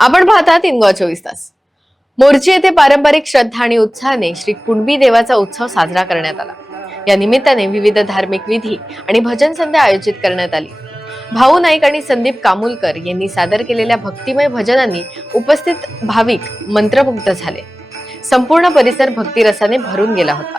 आपण पाहतात इंगॉ 24 तास। मोर्ची येथे पारंपरिक श्रद्धा आणि उत्साहाने श्री कुणबी देवाचा उत्सव साजरा करण्यात आला। या निमित्ताने विविध धार्मिक विधी आणि भजन संध्या आयोजित करण्यात आली। भाऊ नाईक आणि संदीप कामुलकर यांनी सादर केलेल्या भक्तिमय भजनांनी उपस्थित भाविक मंत्रमुग्ध झाले। संपूर्ण परिसर भक्तिरसाने भरून गेला होता।